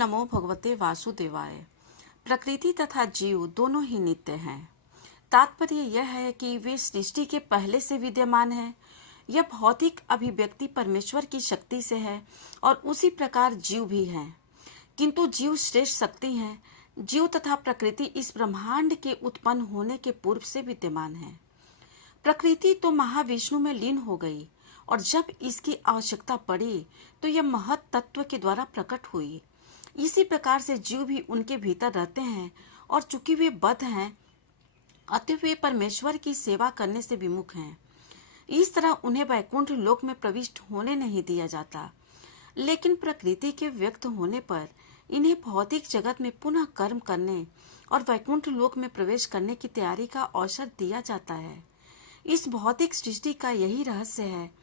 नमो भगवते वासुदेवाय। प्रकृति तथा जीव दोनों ही नित्य हैं। तात्पर्य यह है कि वे सृष्टि के पहले से विद्यमान है। यह भौतिक अभिव्यक्ति परमेश्वर की शक्ति से है और उसी प्रकार जीव भी हैं। किंतु जीव श्रेष्ठ शक्ति है। जीव तथा प्रकृति इस ब्रह्मांड के उत्पन्न होने के पूर्व से विद्यमान है। प्रकृति तो महाविष्णु में लीन हो गई और जब इसकी आवश्यकता पड़ी तो यह महत तत्व के द्वारा प्रकट हुई। इसी प्रकार से जीव भी उनके भीतर रहते हैं और चूंकि वे बद्ध हैं अतः वे परमेश्वर की सेवा करने से विमुख हैं। इस तरह उन्हें वैकुंठ लोक में प्रविष्ट होने नहीं दिया जाता। लेकिन प्रकृति के व्यक्त होने पर इन्हें भौतिक जगत में पुनः कर्म करने और वैकुंठ लोक में प्रवेश करने की तैयारी का अवसर दिया जाता है। इस भौतिक सृष्टि का यही रहस्य है।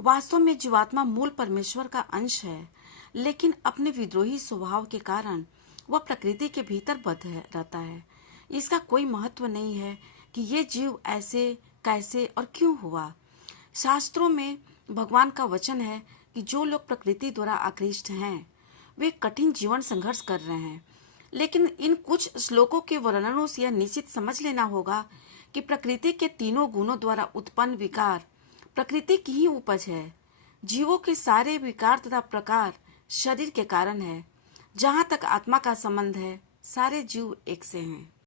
वास्तव में जीवात्मा मूल परमेश्वर का अंश है, लेकिन अपने विद्रोही स्वभाव के कारण वह प्रकृति के भीतर बद्ध रहता है। इसका कोई महत्व नहीं है कि ये जीव ऐसे कैसे और क्यों हुआ। शास्त्रों में भगवान का वचन है कि जो लोग प्रकृति द्वारा आकृष्ट हैं वे कठिन जीवन संघर्ष कर रहे हैं। लेकिन इन कुछ श्लोकों के वर्णनों से यह निश्चित समझ लेना होगा कि प्रकृति के तीनों गुणों द्वारा उत्पन्न विकार प्रकृति की ही उपज है। जीवों के सारे विकार तथा प्रकार शरीर के कारण है। जहाँ तक आत्मा का संबंध है सारे जीव एक से हैं।